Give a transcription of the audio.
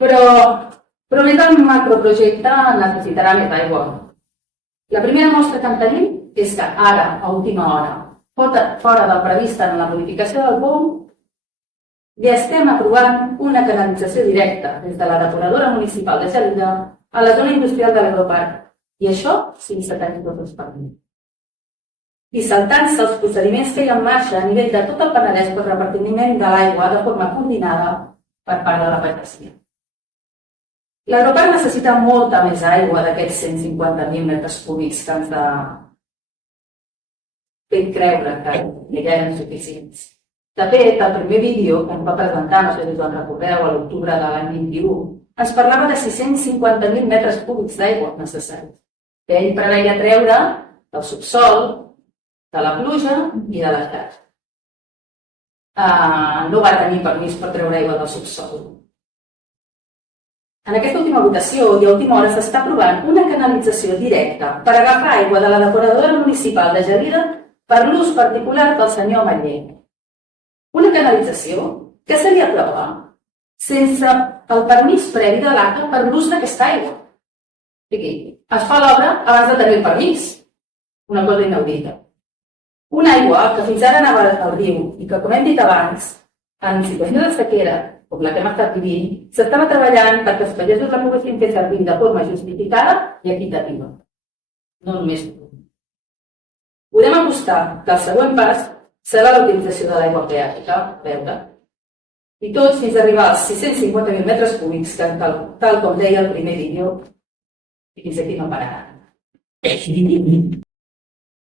Però aquest macroprojecte necessitarà més aigua. La primera mostra que en tenim és que ara, a última hora, fora del previst en la modificació del POM, ja estem aprovant una canalització directa des de la depuradora municipal de Gelida a la zona industrial de l'Agroparc, i això sense tenir tots els permisos. I saltant-se els procediments que hi ha en marxa a nivell de tot el Penedès per repartiment de l'aigua de forma coordinada per part de la pagesia. L'Agroparc necessita molta més aigua d'aquests 150.000 metres cúbics que ens ha fet creure que ja eren suficients. De fet, el primer vídeo que ens va presentar, no sé si us en recordeu, a l'octubre de l'any 21, ens parlava de 650.000 metres cúbics d'aigua necessaris, que ell preveia treure del subsol, de la pluja i de la xarxa. No va tenir permís per treure aigua del subsol. En aquesta última votació i a última hora s'està aprovant una canalització directa per agafar aigua de la depuradora municipal de Gelida per l'ús particular del senyor Ametller. Una canalització que se li aprova sense el permís previ de l'ACA per l'ús d'aquesta aigua. O sigui, es fa l'obra abans de tenir el permís. Una cosa inaudita. Una aigua que fins ara anava al riu i que, com hem dit abans, en situació de sequera, com la que hem estat vivint, s'estava treballant perquè els pagesos la poguessin fer servir de forma justificada i equitativa. No només. Podem apostar que el següent pas serà la utilització de l'aigua freàtica, veure, i tots fins a arribar als 650.000 metres cúbics, que tal com deia el primer vídeo, i fins aquí no pararan.